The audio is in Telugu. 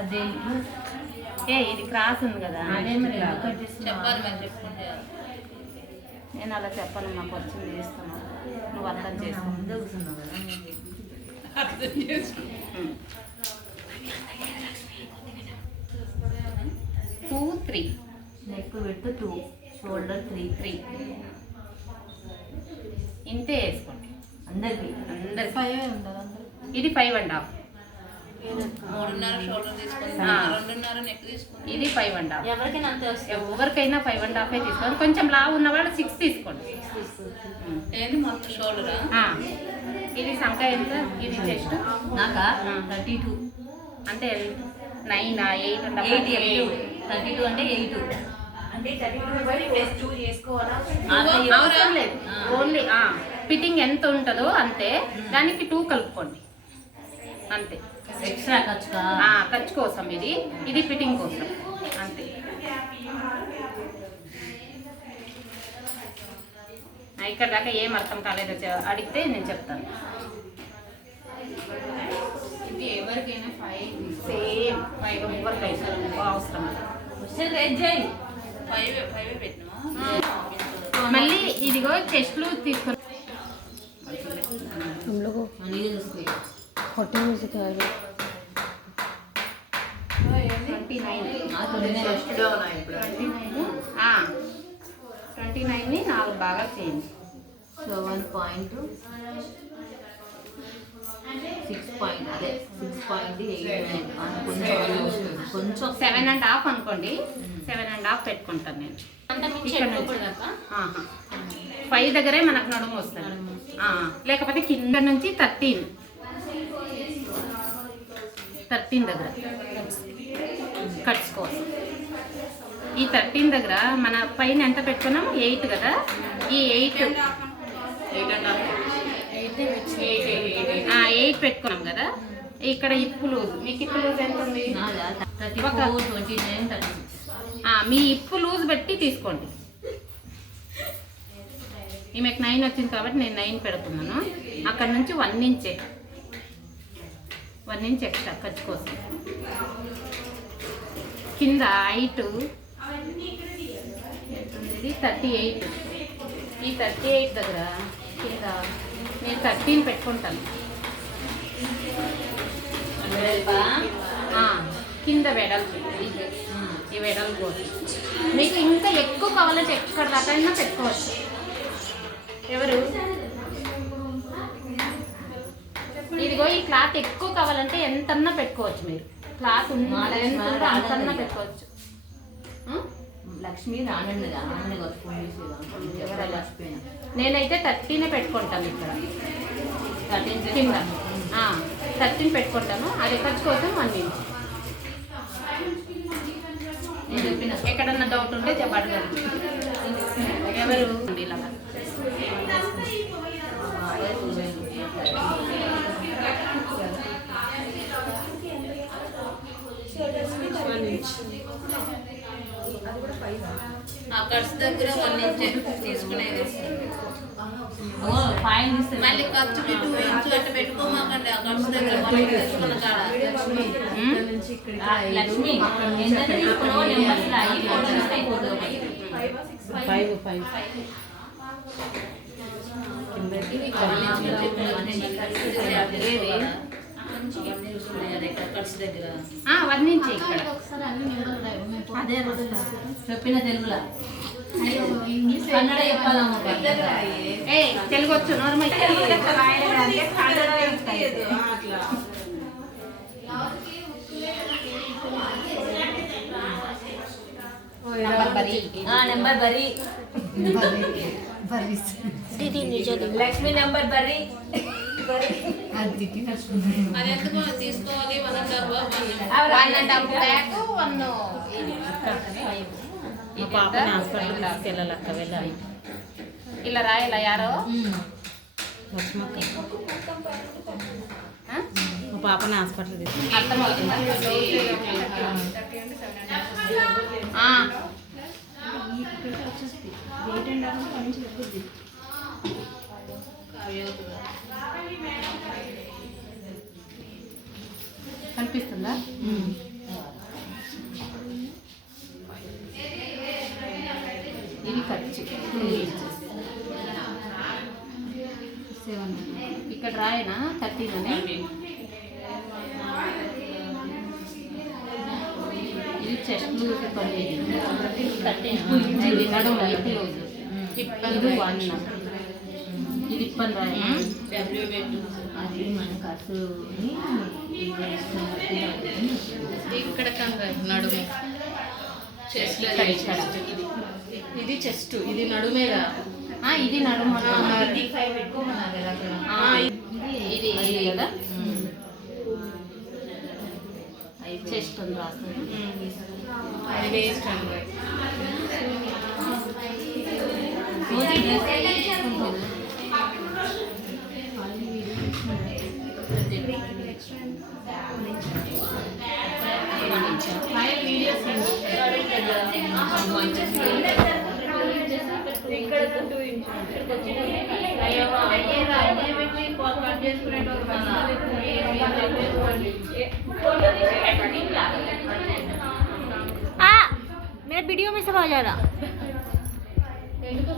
అదే ఇది క్రాస్ ఉంది కదా చెప్పాలి మరి చెప్పుకుంటే నేను అలా చెప్పాలి, నాకు వచ్చింది చేస్తున్నాను, నువ్వు అర్థం చేసుకున్నావు కదా. 2 3 నెక్ విడ్త్ 2, షోల్డర్ 3 ఇంతే వేసుకోండి అందరికి. అందరికి 5 ఉండదు. ఇది 5.5, 3.5 షోల్డర్ తీసుకొని 2.5 నెక్ తీసుకొని ఇది 5.5. ఎవరికైనా అంతే వస్తుంది. ఎవరికైనా 5.5 తీసుకోండి. కొంచెం లావు ఉన్నవాళ్ళు 6 తీసుకోండి. ఏది మొత్తం షోల్డరా? ఇది సంఖ ఎంత, ఇది చెస్ట్ నాకా 32 అంటే 9 8 32 అంటే 8 అంటే 32/2 చేసుకోవాలా? అవసరం లేదు. ఓన్లీ ఫిట్టింగ్ ఎంత ఉంటుందో అంతే, దానికి 2 కలుపుకోండి అంతే. ఎక్స్ట్రా ఖర్చుగా ఖర్చు కోసం, ఇది ఫిట్టింగ్ కోసం అంతే. ఇక్కడ దాకా ఏం అర్థం కాలేదో అడిగితే నేను చెప్తాను. ఇది ఎవరికైనా 5 సేమ్ 5 ఎవరికైనా అవసరం వస్తే రేట్ చేయి. 5 పెట్టినా మళ్ళీ ఇదిగో చెస్ట్ లూజ్ తీసుకొని हाँ 29ని 4 భాగాలు చేయండి. సో 1.6 అదే 6.8 కొంచెం 7.5 అనుకోండి. 7.5 పెట్టుకుంటాను నేను. ఇక్కడ నుంచి 5 దగ్గరే మనకు నడుము వస్తుంది. లేకపోతే కింద నుంచి 13 దగ్గర కట్స్ కోసం. ఈ 13 దగ్గర మన పైన ఎంత పెట్టుకున్నాం? 8 కదా. ఈ 8 పెట్టుకున్నాం కదా. ఇక్కడ ఇప్పు లూజ్, మీకు ఇప్పు లూజ్ ఎంత ఉంది? 34, 29, 36. మీ ఇప్పు లూజ్ పెట్టి తీసుకోండి. ఈమెకు 9 వచ్చింది కాబట్టి నేను 9 పెడుతున్నాను. అక్కడ నుంచి 1 ఇంచ్ ఎక్స్ట్రా ఖర్చు కోసం. కింద హైట్ ఇది 38. ఈ 38 దగ్గర కింద నేను 13 పెట్టుకుంటాను. కింద వెడల్పు, ఈ వెడల్పు కోసం. మీకు ఇంకా ఎక్కువ కావాలంటే ఎక్కడ దాకైనా పెట్టుకోవచ్చు. ఎవరు ఇదిగో ఈ క్లాత్ ఎక్కువ కావాలంటే ఎంతన్నా పెట్టుకోవచ్చు. మీరు క్లాత్ అంతన్నా పెట్టుకోవచ్చు. లక్ష్మి రానండి నేనైతే 13 పెట్టుకుంటాను. ఇక్కడ 13 కింద 13 పెట్టుకుంటాను. అది ఖర్చు కోసం 1 ఇంచ్. నేను చెప్పిన ఎక్కడన్నా డౌట్ ఉంటే చెప్పండి. ఎవరు ఇలా ఖర్చు దగ్గర 1 ఇంచ్ తీసుకునేది. మళ్ళీ ఖర్చుకి 2 ఇంచ్ అంటే పెట్టుకోమాకండి. ఆ ఖర్చు దగ్గర 1 ఇంచ్ తీసుకున్న కాడ లక్ష్మి ఖర్చు దగ్గర 1 ఇంచ్ ఇక్కడ. అదే చెప్పిన తెలుగులా కన్నడ చెప్పాలమ్మ. తెలుగు వచ్చు నార్మల్. నెంబర్ బరి లక్ష్మి నెంబర్ బరి. అది ఎందుకు తీసుకోవాలి? 1.5 బ్యాగ్ 1 వెళ్ళాలి. ఇలా రాయాల యారో పాపని హాస్పిటల్ తీసుకు. అర్థమవుతుందా? కనిపిస్తుందా? ఇది ఖర్చు 2 inches. 7 ఇక్కడ రాయనా 13 అని. ఇది చెస్ట్ లూజ్ 13 ఇది నడుము లూజ్. ఇది 1 ఇది ఇప్పని రాయనా. అది మనకు అసలు ఇక్కడ నడుము చెస్ట్ ఇది చెస్ట్ ఇది నడుమేగా. ఇది నడుము ఇది 5 పెట్టుకోమన్నారు కదా అక్కడ. ఇది కదా చెస్ట్ అని రాస్తుంది. అది వేస్ట్ అండి. मेरा वीडियो में सब आ जा रहा।